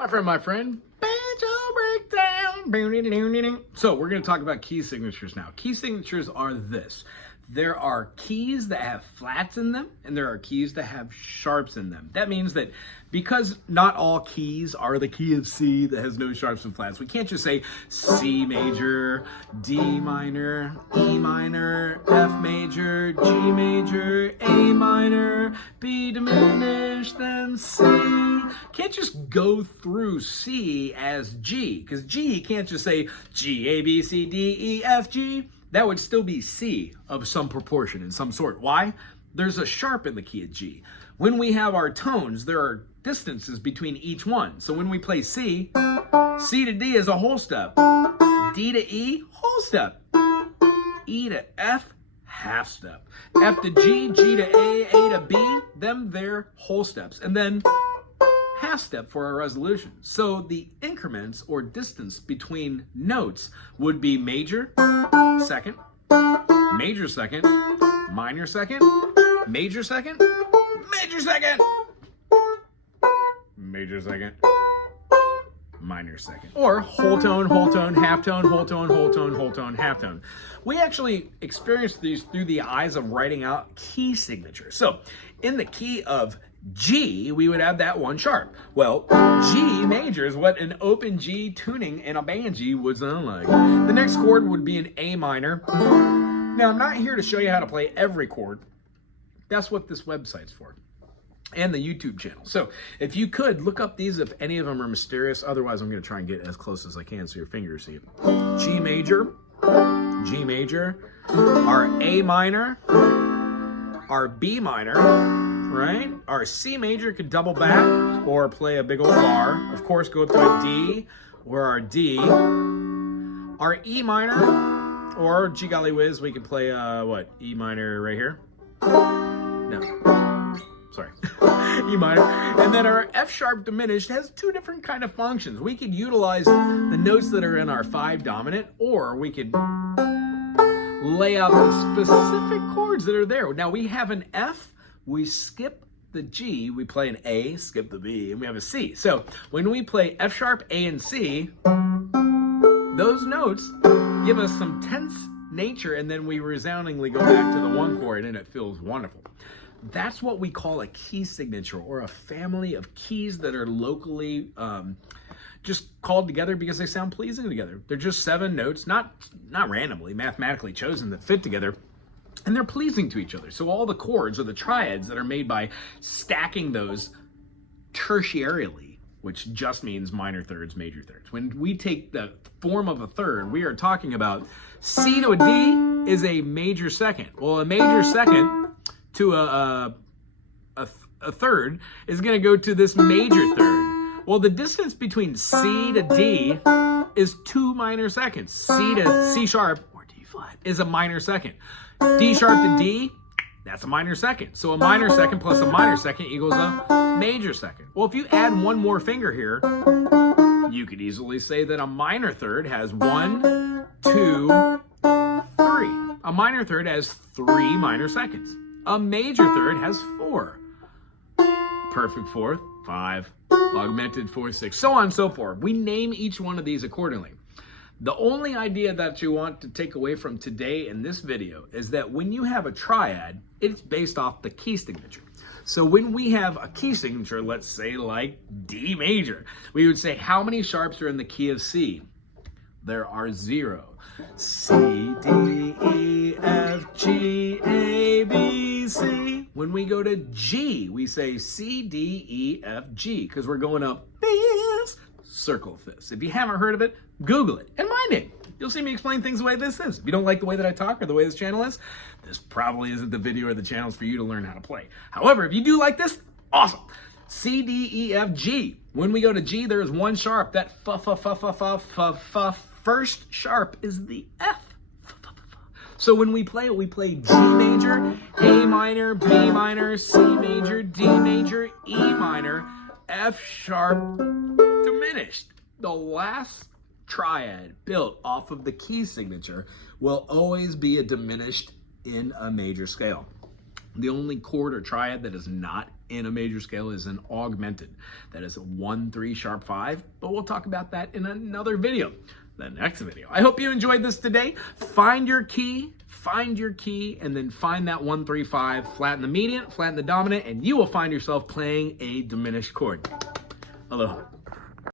My friend, banjo breakdown. So we're going to talk about key signatures now. Key signatures are this. There are keys that have flats in them, and there are keys that have sharps in them. That means that because not all keys are the key of C that has no sharps and flats, we can't just say C major, D minor, E minor, F major, G major, A minor, B diminished, then C. Can't just go through C as G, because G, you can't just say G, A, B, C, D, E, F, G. That would still be C of some proportion in some sort. Why? There's a sharp in the key of G. When we have our tones, there are distances between each one. So when we play C, C to D is a whole step. D to E, whole step. E to F, half step. F to G, G to A to B, them they're whole steps. And then half step for our resolution. So the increments or distance between notes would be major, second, major second, minor second, major second, major second, major second, minor second. Or whole tone, half tone, whole tone, whole tone, whole tone, half tone. We actually experience these through the eyes of writing out key signatures. So in the key of G, we would have that one sharp. Well, G major is what an open G tuning in a banjo would sound like. The next chord would be an A minor. Now, I'm not here to show you how to play every chord. That's what this website's for. And the YouTube channel. So if you could, look up these if any of them are mysterious. Otherwise, I'm going to try and get as close as I can so your fingers see it. G major, our A minor, our B minor, right? Our C major could double back or play a big old bar. Of course, go up to a D or our D. Our E minor, or gee golly whiz, we could play E minor right here. No, sorry, E minor. And then our F sharp diminished has two different kind of functions. We could utilize the notes that are in our 5 dominant, or we could lay out the specific chords that are there. Now we have an F, we skip the G, we play an A, skip the B, and we have a C. So when we play F sharp, A, and C, those notes give us some tense nature, and then we resoundingly go back to the one chord, and it feels wonderful. That's what we call a key signature, or a family of keys that are locally just called together because they sound pleasing together. They're just 7 notes, not randomly, mathematically chosen, that fit together, and they're pleasing to each other. So all the chords are the triads that are made by stacking those tertiarily, which just means minor thirds, major thirds. When we take the form of a third, we are talking about C to a D is a major second. Well, a major second to a third is going to go to this major third. Well, the distance between C to D is 2 minor seconds. C to C sharp or D flat is a minor second. D sharp to D, that's a minor second. So a minor second plus a minor second equals a major second. Well, if you add one more finger here, you could easily say that a minor third has 1, 2, 3. A minor third has 3 minor seconds. A major third has 4. Perfect fourth, 5. Augmented fourth, 6. So on and so forth. We name each one of these accordingly. The only idea that you want to take away from today in this video is that when you have a triad, it's based off the key signature. So when we have a key signature, let's say like D major, we would say how many sharps are in the key of C? There are 0. C, D, E, F, G, A, B, C. When we go to G, we say C, D, E, F, G, because we're going up this circle fifths. If you haven't heard of it, Google it and mind it. You'll see me explain things the way this is. If you don't like the way that I talk or the way this channel is, this probably isn't the video or the channels for you to learn how to play. However, if you do like this, awesome. C, D, E, F, G. When we go to G, there is one sharp. That first sharp is the F. So when we play it, we play G major, A minor, B minor, C major, D major, E minor, F sharp diminished. The last triad built off of the key signature will always be a diminished in a major scale. The only chord or triad that is not in a major scale is an augmented. That is a 1-3 sharp 5, but we'll talk about that in another video, the next video. I hope you enjoyed this today. Find your key, and then find that 1-3-5, flatten the median, flatten the dominant, and you will find yourself playing a diminished chord. Aloha.